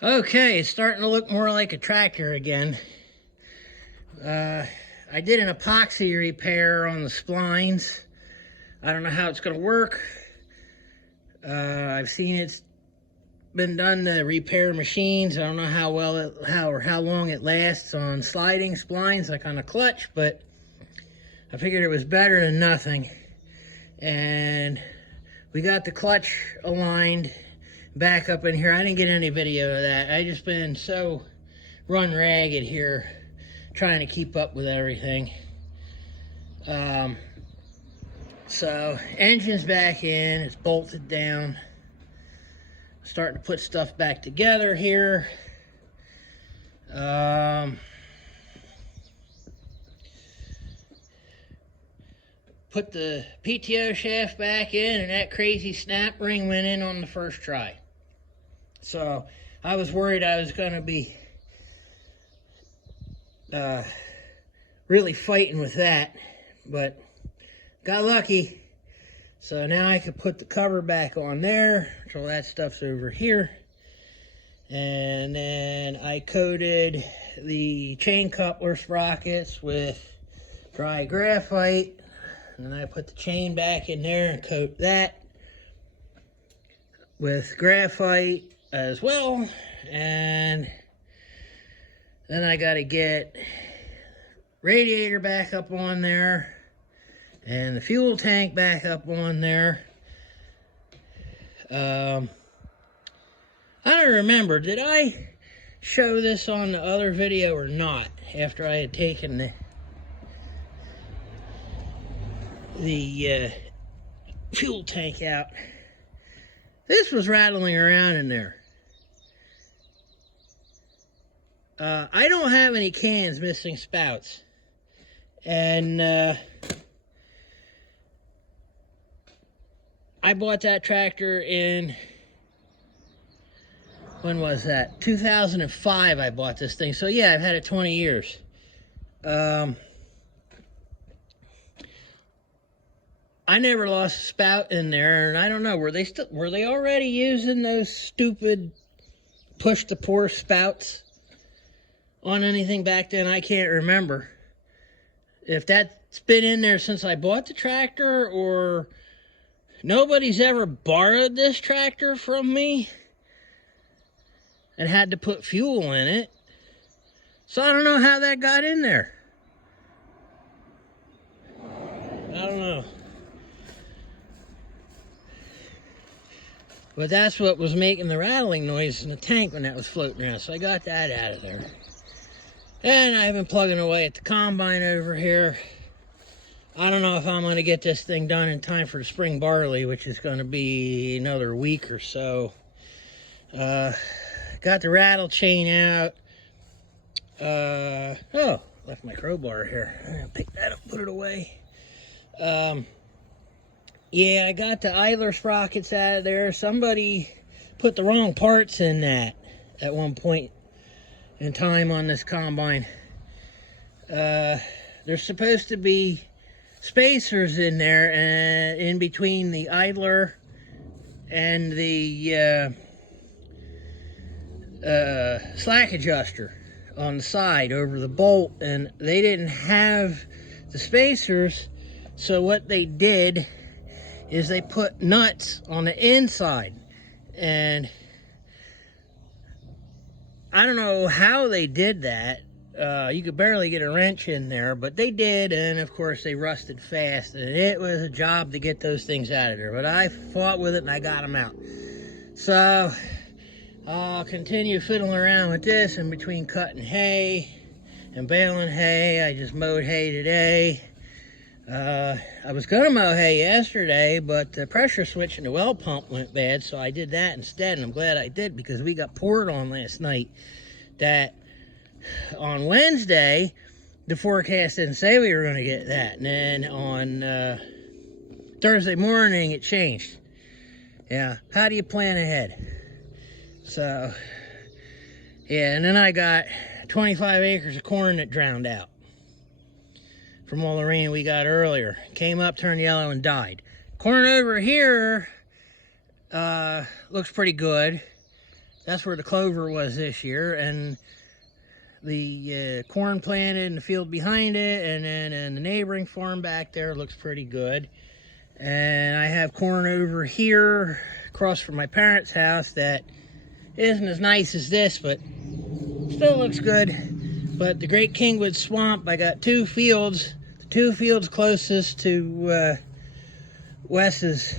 Okay, it's starting to look more like a tractor again. I did an epoxy repair on the splines. I don't know how it's going to work. I've seen it's been done to repair machines. I don't know how well how long it lasts on sliding splines like on a clutch, but I figured it was better than nothing. And we got the clutch aligned back up in here. I didn't get any video of that. I just been so run ragged here trying to keep up with everything. So engine's back in, it's bolted down. Starting to put stuff back together here. Put the PTO shaft back in, and that crazy snap ring went in on the first try. So I was worried I was going to be really fighting with that, but got lucky. So now I could put the cover back on there. So that stuff's over here. And then I coated the chain coupler sprockets with dry graphite. And then I put the chain back in there and coat that with graphite as well. And then I got to get radiator back up on there and the fuel tank back up on there. I don't remember, did I show this on the other video or not after I had taken the fuel tank out? This was rattling around in there. I don't have any cans missing spouts, and I bought that tractor in, when was that? 2005 I bought this thing. So yeah, I've had it 20 years. I never lost a spout in there, and I don't know, were they already using those stupid push to pour spouts on anything back then? I can't remember if that's been in there since I bought the tractor, or nobody's ever borrowed this tractor from me and had to put fuel in it. So I don't know how that got in there. I don't know. But that's what was making the rattling noise in the tank when that was floating around. So I got that out of there. And I've been plugging away at the combine over here. I don't know if I'm going to get this thing done in time for the spring barley, which is going to be another week or so. Got the rattle chain out. Oh, left my crowbar here. I'm going to pick that up, put it away. Yeah, I got the idler sprockets out of there. Somebody put the wrong parts in that at one point in time on this combine. There's supposed to be spacers in there and in between the idler and the slack adjuster on the side over the bolt, and they didn't have the spacers. So what they did is they put nuts on the inside, and I don't know how they did that. You could barely get a wrench in there, but they did, and of course they rusted fast, and it was a job to get those things out of there. But I fought with it and I got them out. So I'll continue fiddling around with this in between cutting hay and baling hay. I just mowed hay today. I was gonna mow hay yesterday, but the pressure switch in the well pump went bad, so I did that instead, and I'm glad I did, because we got poured on last night. That on Wednesday, the forecast didn't say we were going to get that, and then on Thursday morning it changed. Yeah, how do you plan ahead? So yeah, and then I got 25 acres of corn that drowned out from all the rain we got earlier. Came up, turned yellow, and died. Corn over here looks pretty good. That's where the clover was this year, and the corn planted in the field behind it, and then in the neighboring farm back there looks pretty good. And I have corn over here across from my parents' house that isn't as nice as this, but still looks good. But the Great Kingwood Swamp, I got 2 fields. The 2 fields closest to Wes's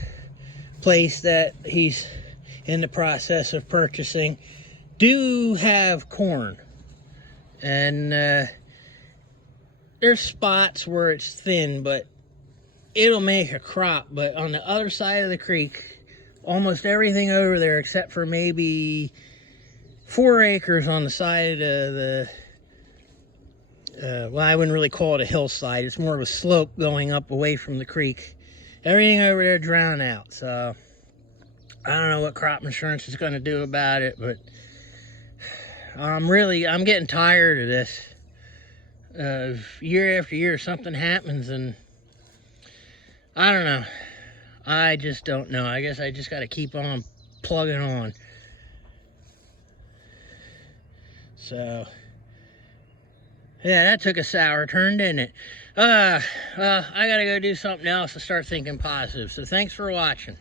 place that he's in the process of purchasing do have corn. And there's spots where it's thin, but it'll make a crop. But on the other side of the creek, almost everything over there except for maybe 4 acres on the side of the well, I wouldn't really call it a hillside. It's more of a slope going up away from the creek. Everything over there drowned out. So I don't know what crop insurance is going to do about it, but I'm getting tired of this. Year after year something happens, and I don't know. I just don't know. I guess I just got to keep on plugging on. So yeah, that took a sour turn, didn't it? I gotta go do something else to start thinking positive. So thanks for watching.